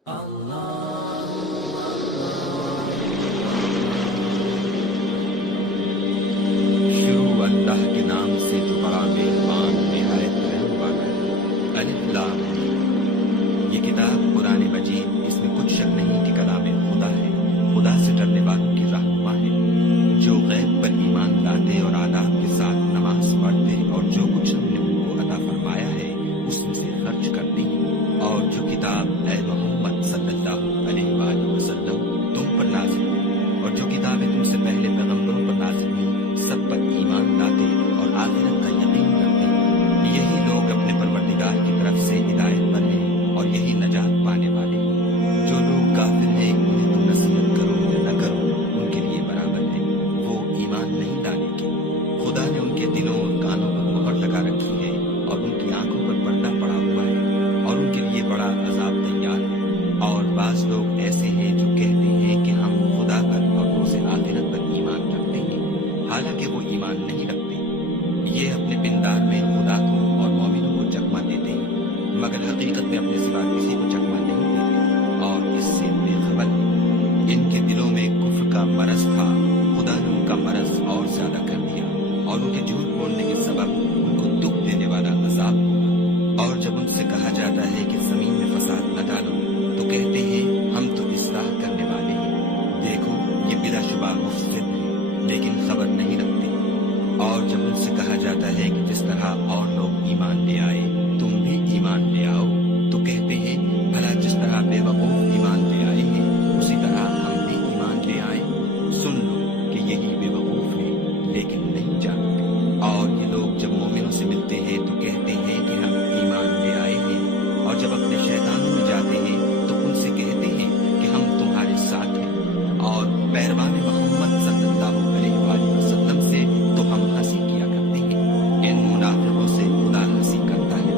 शुरू अल्लाह के नाम से जो बड़ा मेहरबान निहायत रहम वाला है। अलिफ लाम मीम। ये किताब कुरान मजीद, इसमें कुछ शक नहीं कि कलाम खुदा है। खुदा से डरने वालों की रहनुमा है, जो गैब पर ईमान लाते और आदाब के साथ नमाज पढ़ते और जो कुछ हमने उनको अता फरमाया है उसमें से खर्च करते हैं। और जो किताब ऐ मोहम्मद सल्लल्लाहु अलैहि वसल्लम तुम पर नाज़िल हुई और जो किताबें तुमसे पहले पैगंबरों पर नाज़िल हुई सब पर ईमान लाते और आखिरत का यकीन करते हैं। यही लोग अपने परवरदिगार की तरफ से हिदायत पर हैं और यही नजात पाने वाले हैं। जो लोग काफिर हैं उन्हें तुम नसीहत करो या न करो उनके लिए बराबर है, वो ईमान नहीं लाएंगे। खुदा ने उनके दिलों और कानों पर मोहर लगा रखी है और उनकी आंखों पर पर्दा पड़ा हुआ है और उनके लिए बड़ा अजाब तैयार है। और बाज लोग ऐसे हैं जो कहते हैं कि हम खुदा पर और रोज़े आखिरत पर ईमान रखते हैं, हालांकि वो ईमान नहीं रखते। ये अपने पिंडार में खुदा को और मोमिनों को चकमा देते हैं, मगर हकीकत में अपने सिवा किसी को चकमा नहीं देते और इससे बेखबर हैं। इनके दिलों में कुफ्र का मरज था, खुदा ने उनका मरज और ज्यादा कर दिया और उनके झूठ बोलने के सबब उनको दुख देने वाला अजाब हुआ। और जब उनसे कहा जाता है कि जमीन में फसाद न डालो तो कहते हैं हम तो इस्लाह करने वाले हैं। देखो ये बिलाशुबा मुफसिद है लेकिन खबर नहीं रखते। और जब उनसे कहा जाता है कि जिस तरह और लोग ईमान ले आए तुम भी ईमान ले आओ तो कहते हैं भला जिस तरह बेवकूफ ईमान ले आए हैं उसी तरह हम भी ईमान ले आए। सुन लो कि यही बेवकूफ है लेकिन नहीं जानते। और ये लोग जब मोमिनों से मिलते हैं तो कहते हैं कि हम ईमान ले आए हैं और जब अपने शैतानों में जाते हैं तो उनसे कहते हैं कि हम तुम्हारे साथ हैं। और पैरवान मोहम्मद सल्लल्लाहु अलैहि वसल्लम से तो हम हंसी किया करते हैं। इन मुनाफिकों से खुदा हंसी करता है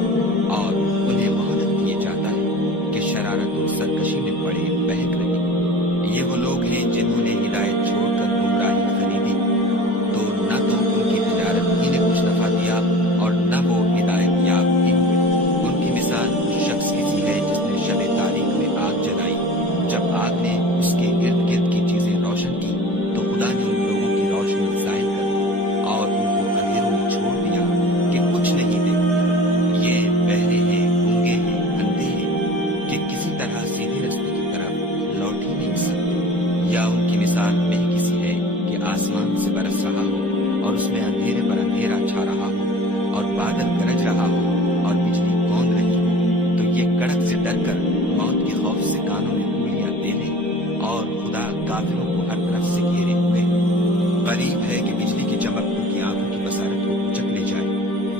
और उन्हें मोहलत दिया जाता है कि शरारत और सरकशी में पड़े बहक रहे। ये वो लोग हैं जिन्होंने हिदायत छोड़कर गुमराही खरीदी, तो न तो उनकी तिजारत ही ने कुछ नफा दिया और न वो हिदायत याब ही हुए। उनकी मिसाल उस शख्स की सी है जिसने शब तारीख में आग जलाई। जब आग ने उसके इर्द गिर्द की चीजें रोशन की तो खुदा ने उन लोगों की रोशनी जाहिर कर दी और उनको अंधेरों में छोड़ दिया कि कुछ नहीं देखते। ये बहरे हैं, गूंगे हैं, अंधे हैं कि किसी तरह सीधे रास्ते की तरफ लौट ही नहीं सकते। या उनकी मिसाल में किसी है कि आसमान से बरस रहा हो और उसमें अंधेरे पर अंधेरा छा रहा हो और बादल गरज रहा हो और बिजली कौंध रही हो, तो ये कड़क से डर कर मौत के खौफ से कानों में उंगलियां दे ले। और खुदा काफिरों को हर तरफ से घेरे हुए करीब है कि बिजली की चमक उनकी आंखों की बसारत को उचक ले जाए।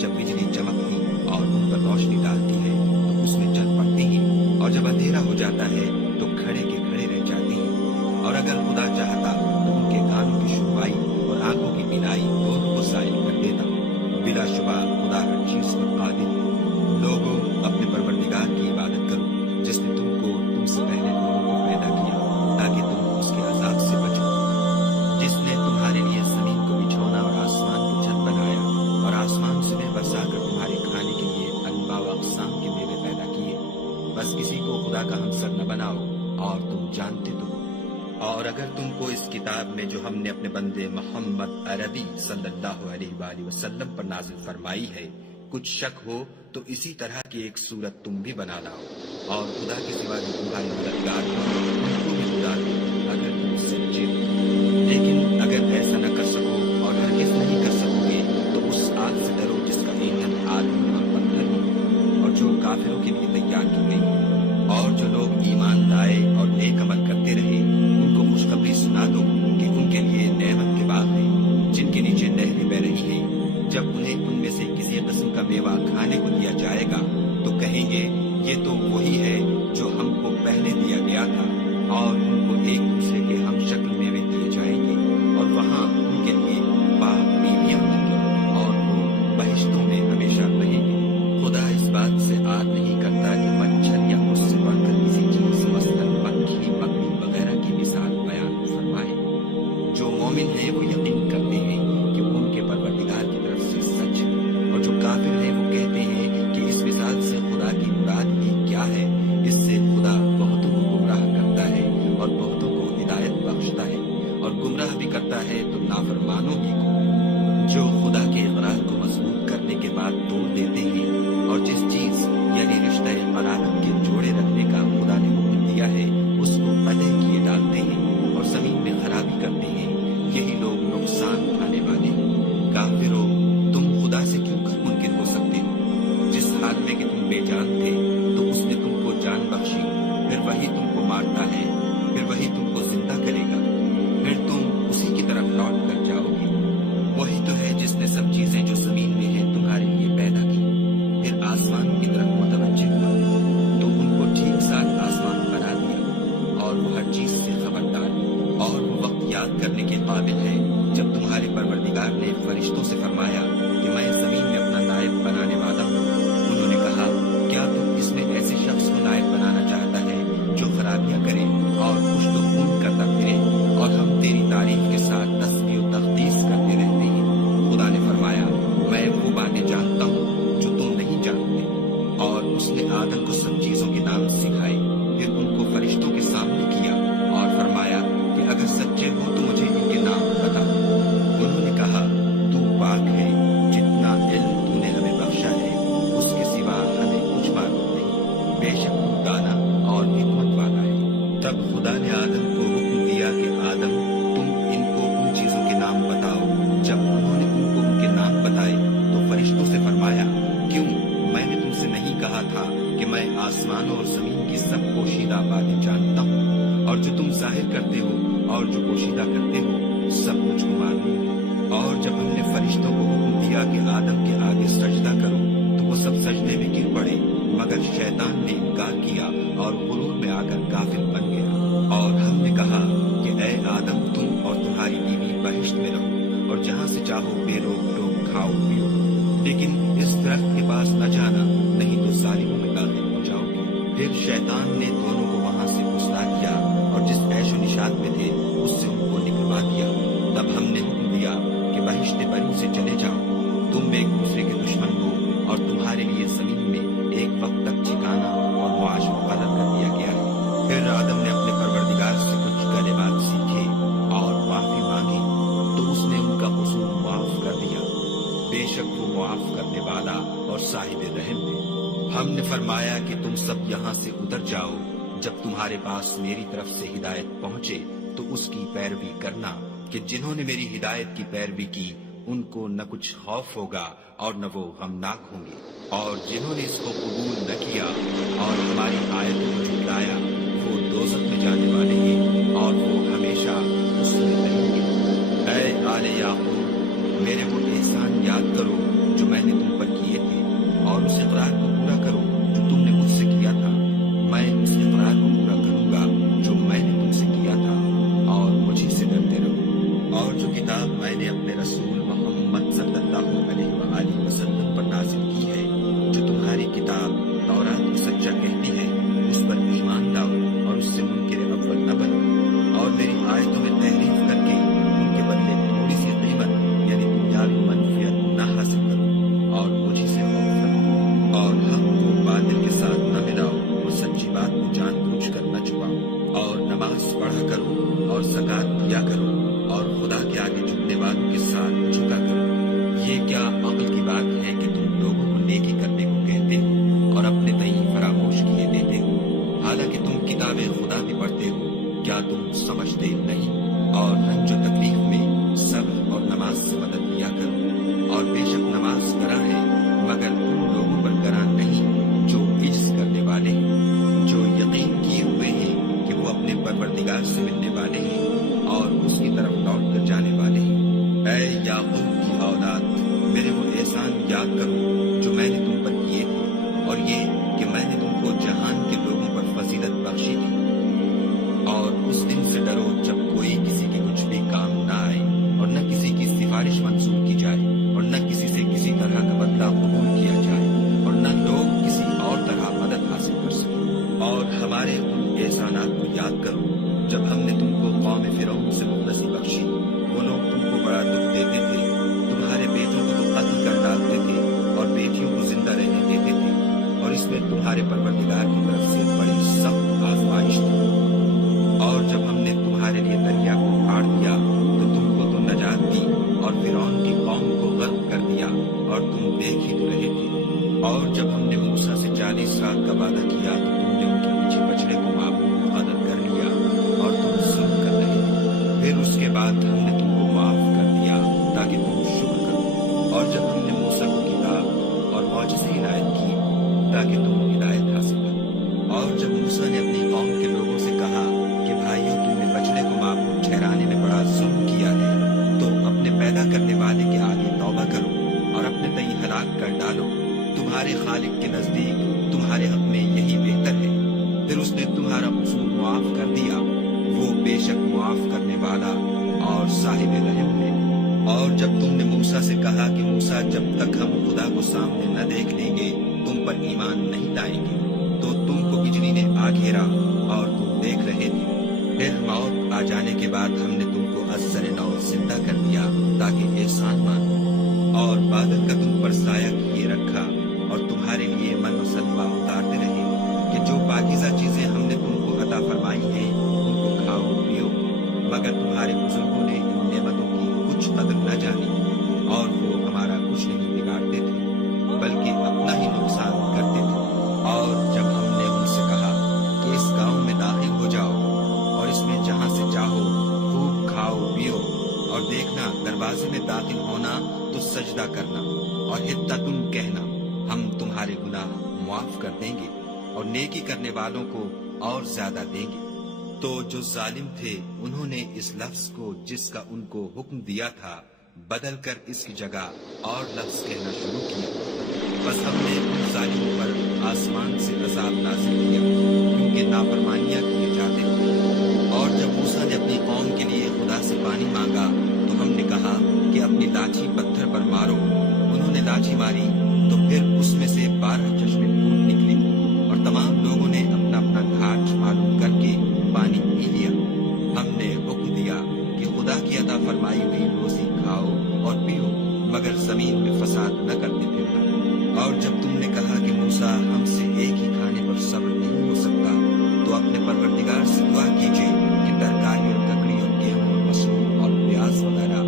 जब बिजली चमकती और उन पर रोशनी डालती है तो उसमें चल पड़ती हैं और जब अंधेरा हो जाता है तो खड़े के खड़े रह जाती हैं। और अगर खुदा चाहता तो उनके कानों की सुनवाई और आंखों की बिनाई दोनों को साइल कर देता। बिलाशुबा खुदा हर चीज पर कादिर। लोगों अपने परवरदिगार की इबादत करो जिसने तुमको तुमसे पहले लोगों को पैदा किया ताकि तुम उसके अजाब से बचो। जिसने तुम्हारे लिए जमीन को बिछौना और आसमान को छत बनाया और आसमान से में बरसाकर तुम्हारे खाने के लिए अनवा व अक़साम के मेवे पैदा किए। बस किसी को खुदा का हमसर न बनाओ और तुम जानते तो हो। और अगर तुमको इस किताब में जो हमने अपने बंदे मोहम्मद अरबी सल्लल्लाहु अलैहि वसल्लम पर नाजिल फरमाई है कुछ शक हो तो इसी तरह की एक सूरत तुम भी बना लाओ और खुदा के सिवा जो तुम्हारे मददगार हो उनको भी बुला लो अगर तुम सच्चे हो। लेकिन अगर ऐसा न कर सको और हरगिज़ नहीं कर सकोगे तो उस आग से डरो जिसका ईंधन आदमी और पत्थर ही और जो काफिरों के लिए तैयार की गई। और जो लोग ईमान लाए और नेक अमल करते रहे उनको खुशखबरी सुना दो कि उनके लिए नेमत के बाग हैं जिनके नीचे नहरें बह रही हैं। जब उन्हें उनमें से किसी किस्म का मेवा खाने को दिया जाएगा तो कहेंगे ये तो वही है जो हमको पहले दिया गया था। और उनको एक दूसरे के हम शक्ल मेवे दिए जाएंगे और वहाँ उनके लिए पाक बीवियां होंगी और वो बहिश्तों में हमेशा रहेंगे। खुदा इस बात से आद नहीं करता कि मच्छर या उससे बढ़कर किसी चीज मसलन मक्खी मकड़ी वगैरह की मिसाल बयान फरमाए। जो मोमिन है वो यकीन करते हैं कि उनके परवरदिगार की तरफ से सच है और जो काफिर है वो कहते हैं कि इस मिसाल से खुदा की मुराद ही क्या है। मारता है, फिर वही तुमको जिंदा करेगा, फिर तुम उसी की तरफ लौट कर जाओगे। वही तो है जिसने सब चीजें जो जमीन में हैं तुम्हारे लिए पैदा की। फिर आसमानों की तरफ मुतवज्जे हुआ तो उनको ठीक साथ आसमान बना दिया, और वो हर चीज से खबरदार, और वो वक्त याद करने के काबिल है जब तुम्हारे परवरदिगार ने फरिश्तों से फरमाया कि मैं जमीन में अपना नायब बनाने वाला हूँ। उन्होंने कहा, क्या तुम इसमें ऐसे शख्स को नायब बनाना चाहता है जो खराबियां करे और कुछ तो खून करता फिरे, और हम तेरी तारीफ के साथ तस्बीह और तकदीस करते रहते हैं। खुदा ने फरमाया, मैं वो बातें जानता हूँ जो तुम नहीं जानते। और उसने आदम को सब चीजों के नाम सिखाए, फिर उनको फरिश्तों के सामने किया और फरमाया कि अगर सच्चे हो तो मुझे इनके नाम बताओ। उन्होंने कहा, तू पाक है, जितना इल्म तूने हमें बख्शा है उसके सिवा हमें कुछ मालूम नहीं, बेशक तू दाना और हिकमत वाला है। तब खुदा ने आदम को हुक्म दिया कि आदम, तुम इनको उन चीजों के नाम बताओ। जब उन्होंने उनको उनके नाम बताए तो फरिश्तों से फरमाया, क्यों, मैंने तुमसे नहीं कहा था कि मैं आसमानों और जमीन की सब पोशीदा बातें जानता हूँ, और जो तुम जाहिर करते हो और जो पोशीदा करते हो सब मुझको मालूम है। और जब हमने फरिश्तों को हुक्म दिया कि आदम के आगे सजदा करो तो वो सब सजदे में गिर पड़े, मगर शैतान ने इनकार किया और गुरूर में आकर काफिर बन गया। और हमने कहा कि ए आदम, तुम और तुम्हारी बीवी बहिश्त में रहो और जहाँ से चाहो बेरोक टोक खाओ पियो, लेकिन इस दरख्त के पास न जाना, नहीं तो जालिमों में दाखिल हो जाओगे। फिर शैतान ने दोनों को वहाँ से फुसला दिया और जिस ऐशो निशात में थे उससे उनको निकलवा दिया। तब हमने हुक्म दिया कि बहिश्त बरी से चले जाओ, तुम एक दूसरे के दुश्मन हो, और तुम्हारे लिए जमीन में एक वक्त तक ठिकाना और मुआश मुकर्रर कर दिया गया है। फिर आदम ने अपने परवरदिगार से कुछ कलिमात सीखे और माफी मांगी तो उसने उनका कसूर माफ कर दिया, बेशक वो माफ करने वाला और साहिब रहम है। हमने फरमाया कि तुम सब यहाँ से उतर जाओ, जब तुम्हारे पास मेरी तरफ से हिदायत पहुँचे तो उसकी पैरवी करना, कि जिन्होंने मेरी हिदायत की पैरवी की उनको न कुछ खौफ होगा और न वो गमनाक होंगे, और जिन्होंने इसको कबूल न किया और हमारी आयतों को झुठलाया वो दोज़ख में जाने वाले हैं और वो हमेशा उसमें रहेंगे। ऐ आले याकूब, मेरे वो एहसान याद करो जो मैंने तुम पर किए थे, और उस इक़रार को पूरा करो जो तुमने मुझसे किया था। मैं उस इक़रार को पूरा करूंगा जो मैंने तुमसे किया था, और मुझी से डरते रहो। और जो किताब मैंने अपने रसूल मोहम्मद सल्लल्लाहु अलैहि वसल्लम पर नाज़िल की है, जो तुम्हारी किताब तौरात को सच्चा कहती है, उस पर ईमान लाओ और उससे मुनकिर अव्वल न बनो, और मेरी आयतों में तहरीफ करके उनके बदले थोड़ी सी कीमत यानी दुनियावी मनफियत न हासिल करो, और मुझी से खौफ रखो, और हक को बातिल के साथ न मिलाओ, और सच्ची बात को जानबूझ कर न छुपाओ, और नमाज पढ़ा करो और ज़कात दिया करो, और खुदा के आगे झुकने वालों के साथ झुका करो। ये क्या अक्ल की बात है कि तुम लोगों को नेकी करने को कहते हो और अपने तई फरामोश किए देते हो, हालांकि तुम किताबें खुदा भी पढ़ते हो, क्या तुम समझते नहीं? और रंज व तकलीफ में सब्र और नमाज से मदद लिया करो, और बेशक नमाज गरा है मगर उन लोगों पर गरा नहीं जो इज्ज करने वाले हैं, जो यकीन किए हुए हैं कि वो अपने परवरदिगार से मिलने वाले हैं और उसकी तरफ लौट कर जाने वाले हैं। ऐ याकूब की औलाद, मेरे वो एहसान याद करो जो मैंने तुम पर किए थे, और ये कि मैंने तुमको जहान के लोगों पर फजीलत बख्शी थी। और उस दिन से डरो जब कोई किसी के कुछ भी काम न आए, और न किसी की सिफारिश मंजूर की जाए, और न किसी से किसी तरह का बदला कबूल किया जाए, और न लोग किसी और तरह मदद हासिल कर सकें। और हमारे उन एहसानात को याद करो जब हमने तुमको कौम फिरौन से मुखलसी बख्शी। वो लोग तुमको बड़ा दुख देते थे, तुम्हारे बेटों को तो कत्ल कर डालते थे और बेटियों को जिंदा रहने देते थे, और इसमें तुम्हारे परवरदिगार की तरफ से बड़ी सख्त आजमाइश थी। और जब हमने तुम्हारे लिए दरिया को फाड़ दिया तो तुमको तो नजात दी, और फिरौन की कौम को गर्क कर दिया, और तुम देख ही तो रहे थे। और जब हमने मूसा से 40 रात का वादा किया तो तुमने उनके पीछे बछड़े को माबूद मुक़र्रर कर लिया, और तुम जुल्म कर रहे थे। फिर उसके बाद तुम्हारा कसूर मुआफ कर दिया, वो बेशक मुआफ करने वाला और साहिब रहम है। और जब तुमने मूसा से कहा कि मूसा, जब तक हम खुदा को सामने न देख लेंगे तुम पर ईमान नहीं लाएंगे, तो तुमको बिजली ने आ घेरा और तुम देख रहे थे। फिर मौत आ जाने के बाद हमने तुमको अज़्ज़र नौ जिंदा कर दिया ताकि एहसान मानो, और बादल का तुम पर साया किए रखा और तुम्हारे लिए मन और सलवा उतारते रहे कि जो पाकीज़ा चीजें हमने तुमको अता फरमाई हैं उनको खाओ पियो। मगर तुम्हारे बुजुर्गों ने इन नेमतों की कुछ कदर न जानी और वो हमारा कुछ नहीं बिगाड़ते थे बल्कि अपना ही नुकसान करते थे। और जब हमने उनसे कहा कि इस गांव में दाखिल हो जाओ और इसमें जहां से चाहो खूब खाओ पियो, और देखना दरवाजे में दाखिल होना तो सजदा करना और हित्ततुन कहना, हम तुम्हारे गुनाह मुआफ कर देंगे और नेकी करने वालों को और ज्यादा देंगे। तो जो जालिम थे उन्होंने इस लफ्ज को जिसका उनको हुक्म दिया था बदल कर इसकी जगह और लफ्ज कहना शुरू किया। बस हमने उन जालिमों पर आसमान से अजाब नाज़िल किया क्योंकि नाफरमानियां किए जाते थे। और जब मूसा ने अपनी कौम के लिए खुदा से पानी मांगा तो हमने कहा कि अपनी लाठी पत्थर पर मारो। उन्होंने लाठी मारी तो फिर उसमें से 12 चश्मे फूट निकले और तमाम लोगों ने अपना अपना घाट मालूम करके पानी पी लिया। हमने हुक्म दिया कि खुदा की अता फरमाई हुई रोजी खाओ और पियो, मगर जमीन में फसाद न करते फिरना। और जब तुमने कहा कि मूसा, हमसे एक ही खाने पर सब्र नहीं हो सकता, तो अपने परवरदिगार से दुआ कीजिए कि तरकारी और ककड़ी और गेहूं और मशरूम और प्याज वगैरह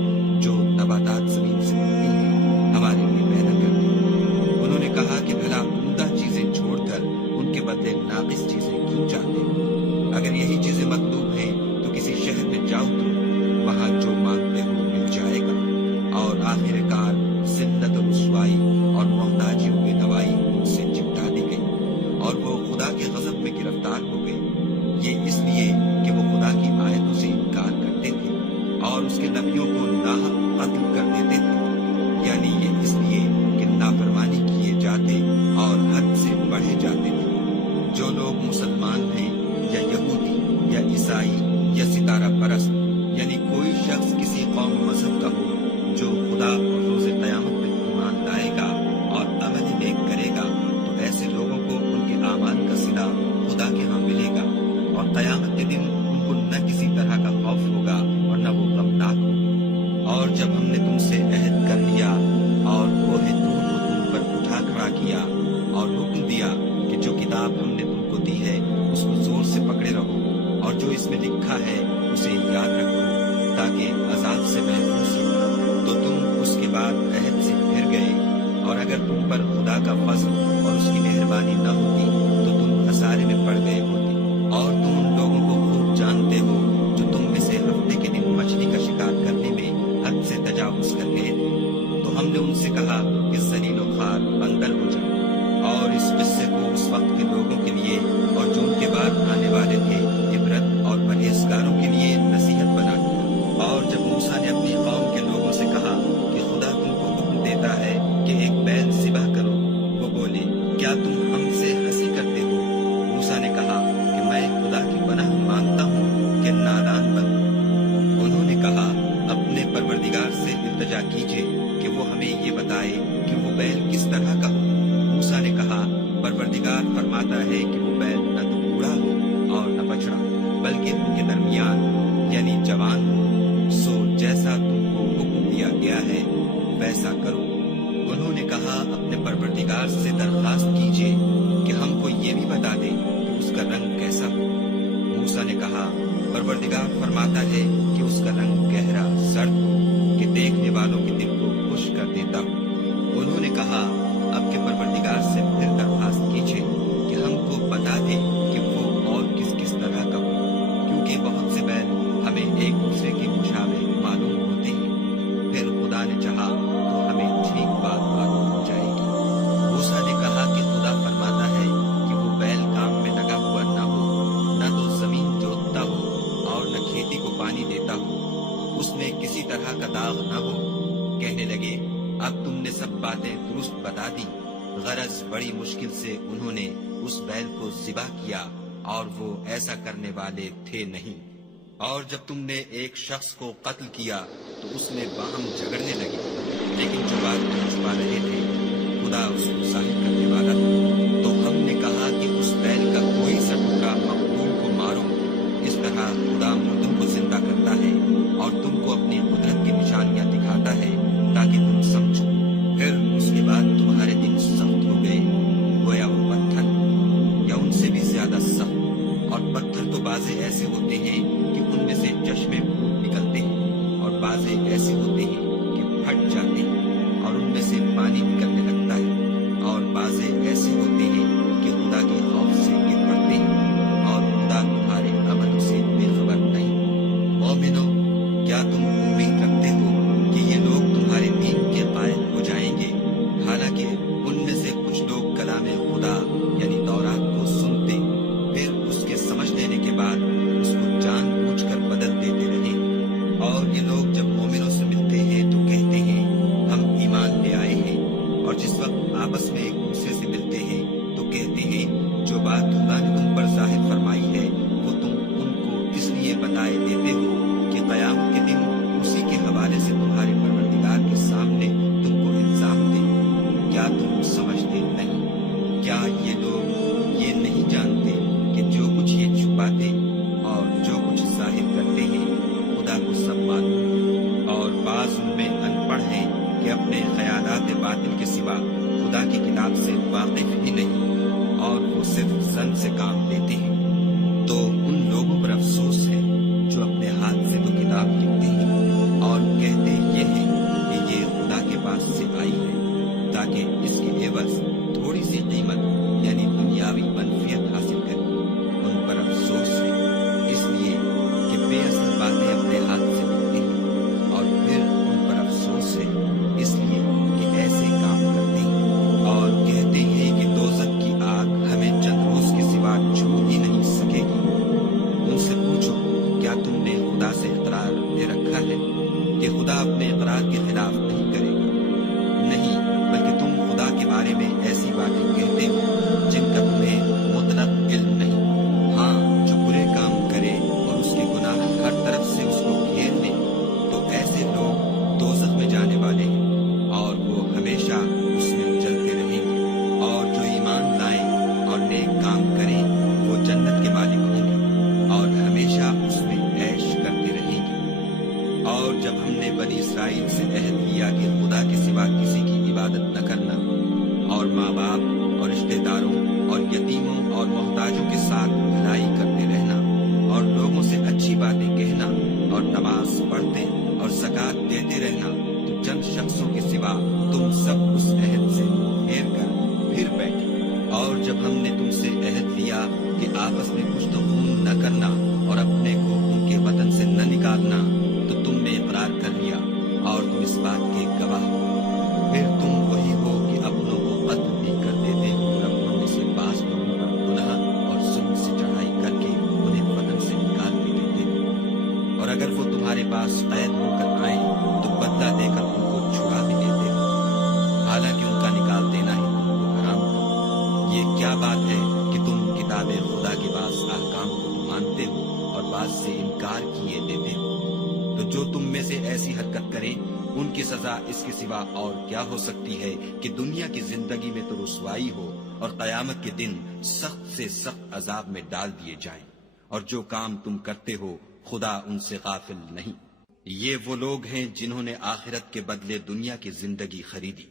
जो नबातात जमीन से उगती हैं हमारे लिए पैदा कर दे। उन्होंने कहा कि भला उम्दा चीजें छोड़कर उनके बदले नाकिस चीजें क्यों चाहते हो? अगर यही चीजें मतलूब हैं तो किसी शहर में जाओ तो वहां जो मांगते हो मिल जाएगा। और आखिरकार जिल्लत और रुसवाई और मोहताजियों की दवाई उनसे चिपटा दी गई और वो खुदा के गजब में गिरफ्तार हो गए। ये इसलिए कि वो खुदा की आयतों से इनकार करते थे और उसके नबियों को नाहक कत्ल कर देते थे, यानी ये इसलिए कि नाफरमानी किए जाते और हद से बढ़े जाते थे। जो लोग मुसलमान हैं या यहूदी या ईसाई या सितारा परस्त, यानी कोई शख्स किसी कौम मजहब का हो जो खुदा और रोज़े क़यामत में ईमान लाएगा और अमल नेक करेगा, तो ऐसे लोगों को उनके आमाल का सिला खुदा के यहाँ मिलेगा और क़यामत के दिन उनको न किसी तरह का खौफ होगा और न वो गमनाक होंगे। और जब हमने तुमसे अहद कर लिया और कोहे तूर को तुम पर उठा खड़ा किया और हुक्म दिया कि जो किताब हमने तुमको दी है उसको जोर से पकड़े रहो और जो इसमें लिखा है उसे याद रखो ताकि अजाब से महफूज रहो, तो तुम उसके बाद अहद से फिर गए। और अगर तुम पर खुदा का फज़ल और उसकी मेहरबानी न होती तो तुम खसारे में पड़ गए होते। और तुम उन लोगों को खूब जानते हो जो तुम में से हफ्ते के दिन मछली का शिकार करने में हद से तजावुज कर गए थे, तो हमने उनसे कहा कि ज़लील व ख़ार बंदर हो जाओ। और इस किस्से को उस वक्त के लोगों के लिए और जो उनके बाद आने वाले थे इबरत और परहेजगारों के लिए नसीहत बना दिया। और जब मूसा ने अपनी कौम के लोगों से कहा कि खुदा तुमको हुक्म देता है कि एक बैल ज़िबह करो, वो बोले, क्या तुम हमसे हंसी करते हो? मूसा ने कहा कि मैं खुदा की पनाह मांगता हूँ कि नादान बनूं। उन्होंने कहा, अपने परवरदिगार से इल्तिजा कीजिए कि वो हमें ये बताए कि वो बैल किस तरह का हो। मूसा ने कहा, परवरदिगार फरमाता है कि वो बैल न तो बूढ़ा हो और न बछड़ा, बल्कि उनके दरमियान यानी जवान हो। सो जैसा तुमको हुक्म दिया गया है वैसा करो। उन्होंने कहा, अपने परवरदिगार से दरखास्त कीजिए कि हमको ये भी बता दे कि उसका रंग कैसा हो। मूसा ने कहा, परवरदिगार फरमाता है कि उसका रंग गहरा सर्द हो कि देखने वालों के दिल को खुश कर देता हो। उन्होंने कहा, अब के परवरदिगार से फिर दरखास्त कीजिए कि हमको बता दे कि वो और किस किस तरह का हो, क्योंकि बहुत से बैल हमें एक दूसरे के मुशाबे मालूम होते हैं। फिर खुदा ने चाहा तो हमें ठीक बात मालूम हो जाएगी। मूसा ने कहा कि खुदा फरमाता है कि वो बैल काम में लगा हुआ न हो, न तो जमीन जोतता हो और न खेती को पानी देता हो, उसमें किसी तरह का दाग न हो। कहने लगे, अब तुमने सब बातें दुरुस्त बता दी। गरज बड़ी मुश्किल से उन्होंने उस बैल को ज़िबा किया اور وہ ایسا کرنے والے تھے نہیں۔ اور جب تم نے ایک شخص کو قتل کیا تو اس میں باہم جھگڑنے لگے، لیکن جو بات تم چھپا رہے تھے خدا اس کو ظاہر کرنے والا تھا۔ تو ہم نے کہا کہ اس بیل کا کوئی سا ٹکڑا مقتول کو مارو۔ اس طرح خدا مردوں کو زندہ کرتا ہے اور تم کو اپنی قدرت کی نشانیاں دکھاتا ہے تاکہ تم سمجھو۔ پھر اس کے بعد تمہارے دل سخت ہو گئے، گویا وہ پتھر یا ان سے بھی زیادہ سخت۔ اور پتھر تو بازے ایسے ہوتے ہیں کہ ان میں سے چشمے پھوٹ نکلتے ہیں، اور بازے ایسے ہوتے ہیں کہ پھٹ جاتے ہیں اور ان میں سے پانی نکلنے لگتا ہے، اور بازے ایسے ہوتے ہیں کہ خدا کے خوف سے گر پڑتے ہیں، اور خدا تمہارے عمل سے بے خبر نہیں۔ مومنو، کیا تم امید رکھتے ہو کہ یہ لوگ تمہارے دین کے قائل ہو جائیں گے، حالانکہ ان میں سے کچھ لوگ کلام خدا یعنی تورات کو سنتے، پھر اس کے سمجھ لینے کے بعد اس کو جان بوجھ کر بدل دیتے رہے؟ اور یہ لوگ جب مومنوں سے ملتے ہیں تو کہتے ہیں ہم ایمان لے آئے ہیں، اور جس وقت آپس میں ایک دوسرے سے ملتے ہیں تو کہتے ہیں جو بات خدا نے تم پر ظاہر فرمائی ہے وہ تم ان کو اس لیے بتائے دیتے ہو کہ قیامت کے دن اسی کے حوالے سے تمہارے پروردگار کے سامنے تم کو الزام دیں۔ کیا تم سمجھتے نہیں؟ کیا یہ لوگ یہ نہیں جانتے کہ جو کچھ یہ چھپاتے اور جو کچھ ظاہر کرتے ہیں خدا کو سب معلوم، اور بعض ان میں ان پڑھ ہیں کہ اپنے خیالات باطل کے سوا خدا کی کتاب سے واقف ہی نہیں، اور وہ صرف زن سے کام لیتے ہیں۔ تو ان لوگوں پر افسوس ہے جو اپنے ہاتھ سے تو کتاب لکھتے ہیں اور کہتے یہ ہیں کہ یہ خدا کے پاس سے آئی ہے، تاکہ اس کے عوض تھوڑی سی قیمت یعنی دنیاوی منفیت حاصل کرے۔ ان پر افسوس ہے اس لیے کہ بے اصل باتیں اپنے ہاتھ سے لکھتے ہیں، اور پھر ان پر افسوس ہے اس لیے کہ ایسے کام کرتے ہیں اور کہتے ہیں کہ دوزخ کی آگ ہمیں چند روز کے سوا چھو ہی نہیں سکے گی۔ ان سے پوچھو کیا تم نے خدا سے اقرار لے رکھا ہے کہ خدا اپنے اقرار کے خلاف نہیں کرے گا؟ نہیں، بلکہ تم خدا کے بارے میں ایسی باتیں کہتے ہو جن کا تمہیں مطلق علم نہیں۔ ہاں، جو برے کام کرے اور اس کے گناہ ہر طرف سے اس کو گھیر لیں تو ایسے لوگ دوزخ میں جانے والے ہیں اور وہ ہمیشہ اس میں جلتے رہیں گے۔ اور جو ایمان لائیں اور نیک کام کریں وہ جنت کے مالک ہوں گے اور ہمیشہ اس میں عیش کرتے رہیں گے۔ اور جب ہم نے بنی اسرائیل سے عہد لیا کہ خدا کے سوا کسی کی عبادت نہ کرنا، اور ماں باپ اور رشتہ داروں اور یتیموں اور محتاجوں کے ساتھ بھلائی کرتے رہنا، اور لوگوں سے اچھی باتیں کہنا، اور نماز پڑھتے اور زکوٰۃ دیتے رہنا، تو چند شخصوں کے سوا تم سب اس عہد سے پھیر کر پھر بیٹھے۔ اور جب ہم نے تم سے عہد لیا کہ آپس میں کچھ تو خون نہ کرنا اور اپنے کو ان کے وطن سے نہ نکالنا، تو تم نے اقرار کر لیا اور تم اس بات کے گواہ ہو۔ پھر تم وہی ہو کہ اپنوں کو قتل بھی کر دیتے ہو اور اپنوں میں سے بعض لوگوں پر گناہ اور ظلم سے چڑھائی کر کے انہیں وطن سے نکال بھی دیتے ہو، اور اگر وہ تمہارے پاس قید ہو کر آئیں تو بدلہ دے کر ان کو چھڑا بھی دیتے ہو، حالانکہ ان کا نکال دینا ہی تم کو حرام تھا۔ یہ کیا بات ہے کہ تم کتاب خدا کے بعض احکام کو تو مانتے ہو اور بعض سے انکار کیے دیتے ہو؟ تو جو تم میں سے ایسی حرکت کریں ان کی سزا اس کے سوا اور کیا ہو سکتی ہے کہ دنیا کی زندگی میں تو رسوائی ہو اور قیامت کے دن سخت سے سخت عذاب میں ڈال دیے جائیں۔ اور جو کام تم کرتے ہو خدا ان سے غافل نہیں۔ یہ وہ لوگ ہیں جنہوں نے آخرت کے بدلے دنیا کی زندگی خریدی،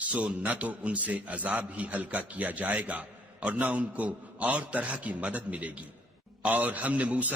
سو نہ تو ان سے عذاب ہی ہلکا کیا جائے گا اور نہ ان کو اور طرح کی مدد ملے گی۔ اور ہم نے موسیٰ